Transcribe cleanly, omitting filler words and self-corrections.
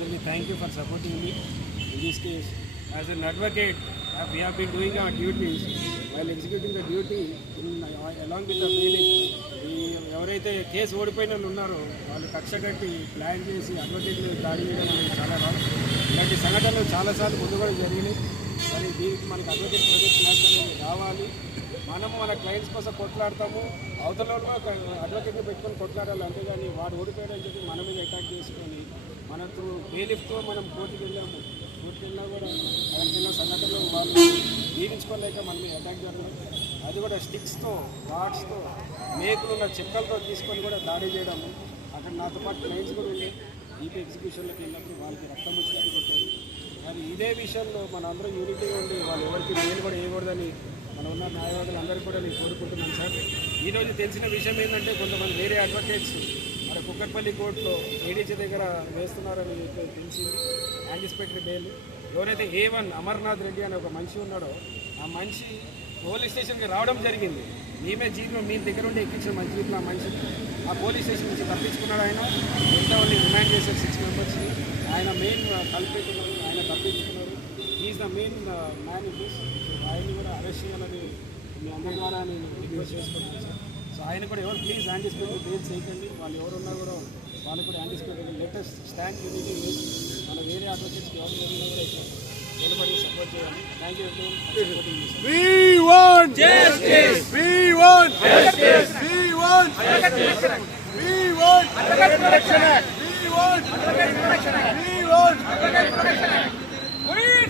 అందరికీ thank you for supporting me in this case. As an advocate we have been doing our duties while executing the duty in along with the bailiff. ఎవరైతే case ఓడిపోయిన వాళ్ళు ఉన్నారో వాళ్ళు కక్ష కట్టి plan చేసి అడ్వకేట్లు దాడి చేయడం అనేది చాలా రాదు. ఇలాంటి సంఘటనలు చాలాసార్లు ముందు కూడా జరిగినాయి. మరి దీనికి మనకి అడ్వకేట్ ప్రొజెక్ట్ మాత్రమే రావాలి. మనం మన క్లయింట్స్ కోసం కొట్లాడతాము, అవతల అడ్వకేట్ని పెట్టుకొని కొట్లాడాలి. అంతేగాని వాడు ఓడిపోయాడని చెప్పి మన మీద అటాక్ చేసుకొని మన బెయిలిఫ్తో మనం కోర్టుకు వెళ్ళాము. కోర్టుకు వెళ్ళినా కూడా అక్కడికి సంఘటనలు వాళ్ళు జీవించుకోలేక మన మీద అటాక్ జరగడం, అది కూడా స్టిక్స్తో రాడ్స్తో మేకులున్న చిక్కలతో తీసుకొని కూడా దాడి చేయడము. అక్కడ నాతో పాటు క్లయింట్స్ కూడా ఉండి ఈపీ ఎగ్జిక్యూషన్లోకి వెళ్ళినప్పుడు వాళ్ళకి రక్తం వచ్చినట్టు కొట్టారు. మరి ఇదే విషయంలో మన అందరం యూనిటీగా ఉండి వాళ్ళు ఎవరికి మేలు కూడా వేయకూడదని మన ఉన్న న్యాయవాదులు అందరికీ కూడా నేను కోరుకుంటున్నాను సార్. ఈరోజు తెలిసిన విషయం ఏంటంటే కొంతమంది వేరే అడ్వకేట్స్ మరి కుక్కట్పల్లి కోర్టులో ఏడీసీ దగ్గర వేస్తున్నారని తెలిసింది. యాంటిసిపేటరీ బెయిల్ ఎవరైతే A1 అమర్నాథ్ రెడ్డి అనే ఒక మనిషి ఉన్నాడో ఆ మనిషి పోలీస్ స్టేషన్కి రావడం జరిగింది. మేమే జీప్లో మీ దగ్గర ఉండి ఎక్కించిన మన జీప్లో ఆ మనిషిని ఆ పోలీస్ స్టేషన్ నుంచి తప్పించుకున్నాడు. ఆయన ఎంత వాళ్ళు రిమాండ్ చేశారు 6 మెంబర్స్ని. ఆయన మెయిన్ కల్పిట్ ఆయన తప్పించుకున్నారు. Is the main man in this. ఆయన్ని కూడా అరెస్ట్ చేయాలని మీ అందరి ద్వారా నేను రిక్వెస్ట్ చేసుకుంటున్నాను సార్. సో ఆయన కూడా ఎవరు ప్లీజ్ యాంటిసిపేటరీ బెయిల్ చేయకండి. వాళ్ళు ఎవరున్నా కూడా వాళ్ళు కూడా యాంటిసిపేటరీ లేటెస్ట్ స్టాండ్ యూనిటీ మన వేరే అడ్వకేట్స్కి ఎవరు కూడా ఇక్కడ నిలబడి సపోర్ట్ చేయాలి. Thank you everyone. We want justice. We want justice. We want justice. We want protection. We want protection. We want protection.